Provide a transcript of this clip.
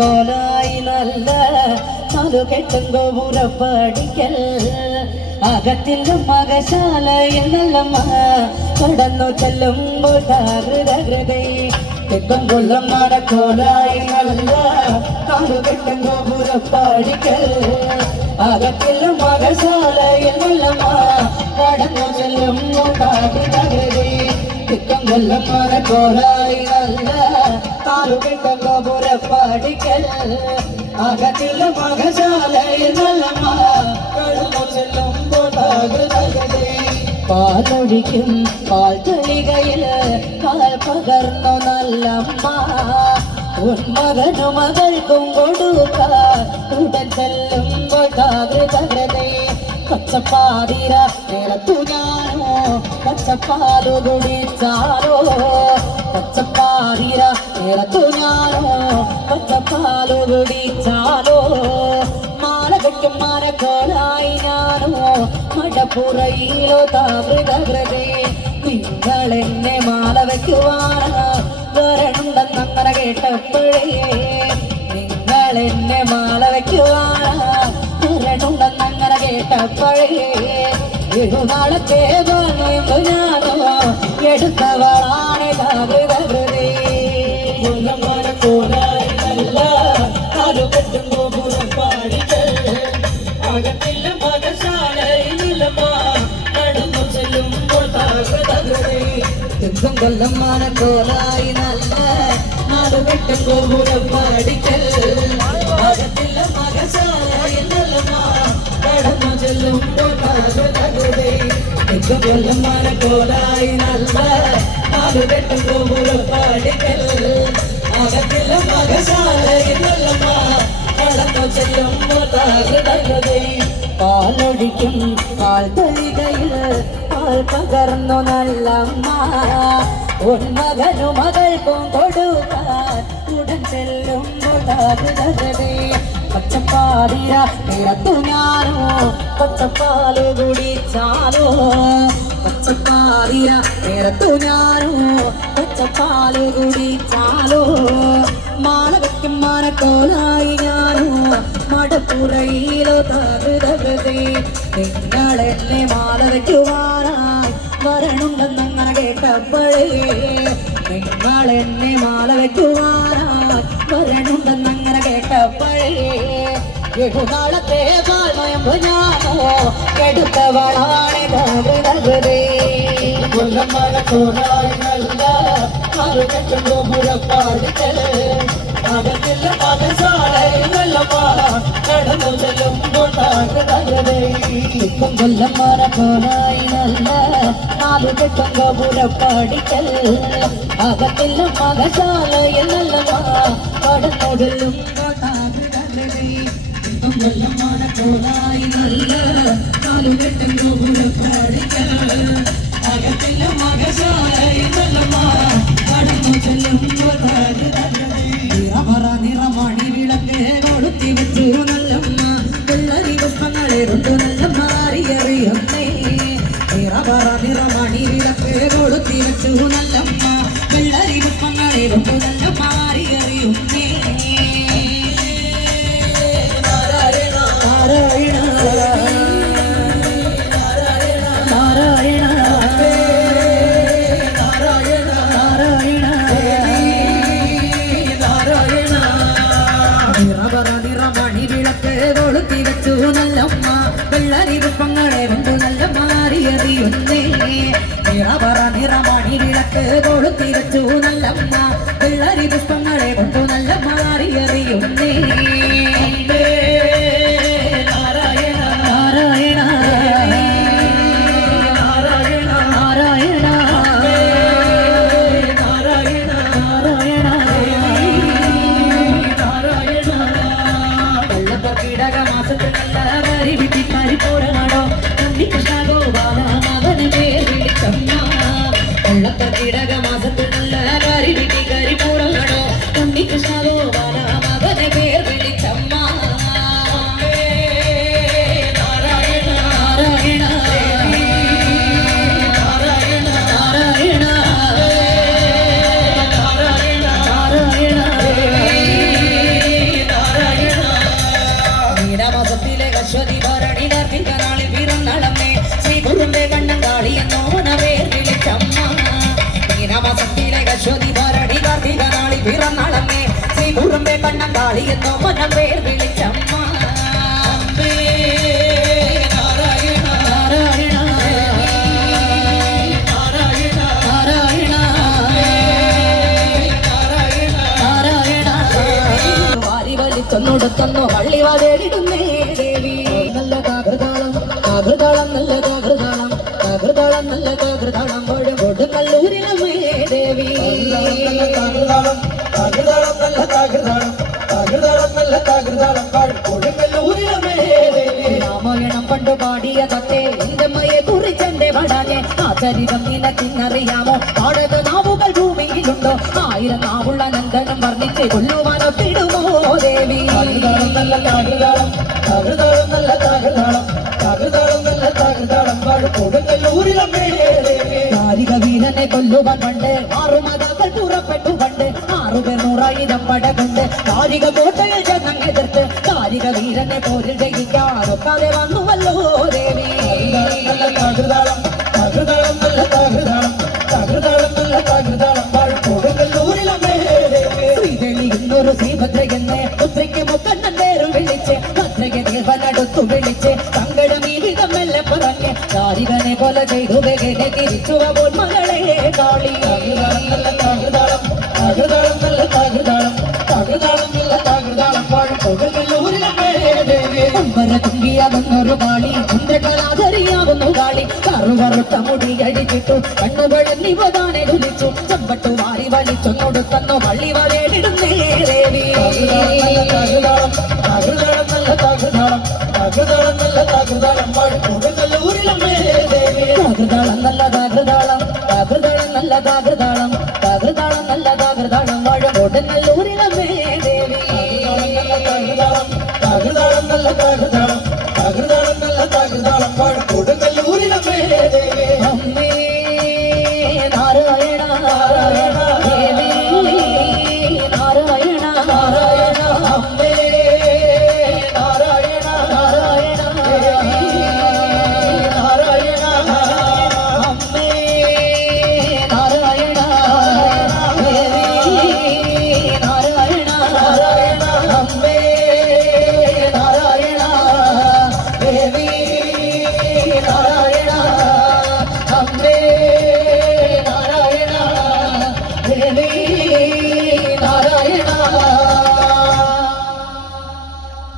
മരക്കോലായി നല്ല നാലു കെട്ടും ഗോപുരപ്പടിക്കൽ. അകത്തിന്റെ മകശാല എന്നല്ലമ്മ കടന്നു ചെല്ലുമ്പോൾ താകൃതകൃതേ തെക്കും കൊല്ലം നടക്കോലായി നല്ല നാലു കെട്ടും ഗോപുരപ്പടിക്കൽ. അകത്തിന്റെ മകശാല എന്നല്ലമ്മ കടന്നു ചെല്ലുമ്പോൾ താകൃതകൃതേ തെക്കും കൊല്ലം നടക്കോലായി നല്ല നാലു കെട്ടും ഗോപുരപ്പടിക്കൽ അകത്തിൽ മകശാലയിൽ നല്ലമ്മ കടന്നു ചെല്ലുമ്പോൾ പാലൊഴിക്കും പാൽ ചൊലികയിൽ കാൽ പകർന്നു നല്ലമ്മ. ഉന്മകനു മകൾക്കും കൊടുക്ക. ഉടൻ ചെല്ലുമ്പോൾ താകൃതകൃതേ പച്ചപ്പാതിര നേരത്തു ഞാനോ? പച്ചപ്പാലു കുടിച്ചാലോ? പച്ചപ്പാതിര നേരത്തു ഞാനോ പച്ചപ്പാലു കുടിച്ചാലോ? മാല വെക്കും മരക്കോലായി ഞാനോ മടപ്പുറയിലോ താമൃതകൃതേ. നിങ്ങൾ എന്നെ മാല വയ്ക്കുവാണ് വരണ്ടുണ്ടെന്നങ്ങനെ കേട്ടപ്പോഴേ നിങ്ങൾ എന്നെ മാല വയ്ക്കുവാണ് വരണ്ടുണ്ടെന്നങ്ങനെ കേട്ടപ്പോഴേ എഴുനാളത്തെ ഞാനോ എടുത്തവളാണ് അകത്തില്ല മകശാലയിലമ്മ നടന്നു ചെല്ലുമ്പോൾ താകൃതകൃതേ തെക്കും കൊല്ലം മാനക്കോലായി നല്ല നാലു കെട്ടും ഗോപുരം പാടിക്കൽ അകത്തില്ല മകശാലയിലമ്മ നടന്നു ചെല്ലുമ്പോൾ താകൃതകൃതേ തെക്കും കൊല്ലം മാനക്കോലായി നല്ല നാലു കെട്ടും ഗോപുരം പാടിക്കൽ അകത്തില്ല മകശാലയിലമ്മ നടന്നു ചെല്ലുമ്പോൾ താകൃതകൃതേ പാലൊഴിക്കും പാൽ തൊഴികയിൽ പകർന്നു നല്ലമ്മ. ഉന്മകനു മകൾക്കും കൊടുക്കാൻ ഉടൻ ചെല്ലും പച്ചപ്പാതിര നിറത്തു ഞാനോ? പച്ചപ്പാൽ കുടിച്ചാലോ? പച്ചപ്പാതിര നിറത്തു ഞാനോ? പച്ചപ്പാൽ കുടിച്ചാലോ? മാളവയ്ക്കും മാനക്കോലായി തകൃതകൃതേ നിങ്ങൾ എന്നെ മാല വയ്ക്കുവാനായി വരണുണ്ടെന്നങ്ങനെ കേട്ടപ്പോഴേ നിങ്ങൾ എന്നെ മാല വയ്ക്കുവാനായി വരണുണ്ടെന്നങ്ങനെ കേട്ടപ്പോഴേ ബഹുനാളത്തെ പാൽമയമ്പ് ഞാനോ എടുത്തവളാണ് തകൃതകൃതേ കൊല്ലമരക്കോടായി നല്ല മറുകെട്ടും ഗോപുരപ്പാടിക്കൽ അകത്തില്ല മകശാലയിലല്ലമ്മ താകൃതകൃതേ ഇപ്പം കൊല്ലമരക്കോടായി നല്ല നാലു കെട്ടും ഗോപുരപ്പാടിക്കൽ അകത്തില്ല മകശാലയിലല്ലമ്മ കടന്നു ചെല്ലുമ്പോൾ താകൃതകൃതേ ഇപ്പം കൊല്ലമരക്കോടായി നല്ല നാലു കെട്ടും ഗോപുരപ്പാടിക്കൽ അകത്തില്ല മകശാലയിലല്ലമ്മ കടന്നു ചെല്ലുമ്പോൾ താകൃതകൃതേ നിറമറ നിറമണി നിറമണി വിളക്ക് കൊളുത്തി വെച്ചു നല്ലമ്മ. വെള്ളരി പുഷ്പങ്ങളെ കൊണ്ട് നല്ല മാറിയറിയുന്നേ നിറപറ നിറമണി വിളക്ക് കൊളുത്തി വെച്ചു നല്ലമ്മ. വെള്ളരി പുഷ്പങ്ങളെ കൊണ്ട് നല്ല മാറിയറിയുന്നേ இப்ப கிடக மாசத்துக்கு வரி விட்டி மாறி போற കാളിയെന്നോ മനം പേർ വിളിച്ചമ്മ. നാരായണ നാരായണ നാരായണ. രാമായണം പണ്ടു പാടിയതൊക്കെ എന്റെ മയെ കുറിച്ചെന്റെ വടാഞ്ഞെ ആ ചരിതം നിനക്കിന്നറിയാമോ പാടത് നാവുകൾ ഭൂമിയിലുണ്ടോ ആയിരം നാവുള്ള നന്ദനം വർണ്ണിച്ച് കൊല്ലുവാനൊപ്പിടുമോ ദേവി താകൃതാളം നല്ല താകൃതാളം താകൃതാളം നല്ല താകൃതാളം താകൃതാളം നല്ല താകൃതാളം കൊടുങ്ങല്ലൂരിലമേ ദേവി കാരിക വീരനെ കൊല്ലുവാൻ പണ്ട് ആറു മതങ്ങൾ പുറപ്പെട്ടു പണ്ട് ആറുപേർ നൂറായിരം പടകുണ്ട്. കാരിക കോട്ടയിൽ ചെന്നെതിർത്ത് കാരിക വീരനെ പോരിൽ ജയിക്കാനൊക്കാതെ വന്നുവല്ലോ ദേവി. താകൃതാളം താകൃതാളം നല്ല താകൃതാളം താകൃതാളം നല്ല താകൃതാളം കൊടുങ്ങല്ലൂരിലമേ ദേവി ശ്രീതെളിയുന്നൊരു ശ്രീഭദ്രയെന്ന് പുത്രിക്ക് മുക്കണ്ണൻ പേര് വിളിച്ച് ഭദ്രയെ ദേവനടുത്തു വിളിച്ച് സങ്കടം ഈ വിധം മെല്ലെ പറഞ്ഞ്. കാരികനെ പോലെ ചെയ്തു തിരിച്ചു ദേവി അമ്പര തുമ്പിയാകുന്നൊരു കാളി ചന്ദ്രകലാധരിയാകുന്നു കാളി. കറുകറുത്ത മുടി അടിച്ചിട്ടു കണ്ണുപഴന്നിവതാനെ തുലിച്ചു ചമ്പട്ടു വാരി വലിച്ചൊന്നൊടുത്തന്നോ പള്ളി വരേടിടുന്നേ ദേവി താകൃതാളം താകൃതാളം നല്ല താകൃതാളം താകൃതാളം നല്ല താകൃതാളം കൊടുങ്ങല്ലൂരിലമേ ദേവി താകൃതാളം നല്ല താകൃതാളം താകൃതാളം നല്ല താകൃതാളം. நல்ல தாகுதாளம் தகுதாளம் நல்ல தாகுதாளம் பாடு கொடுங்கல்லூரில் மேலே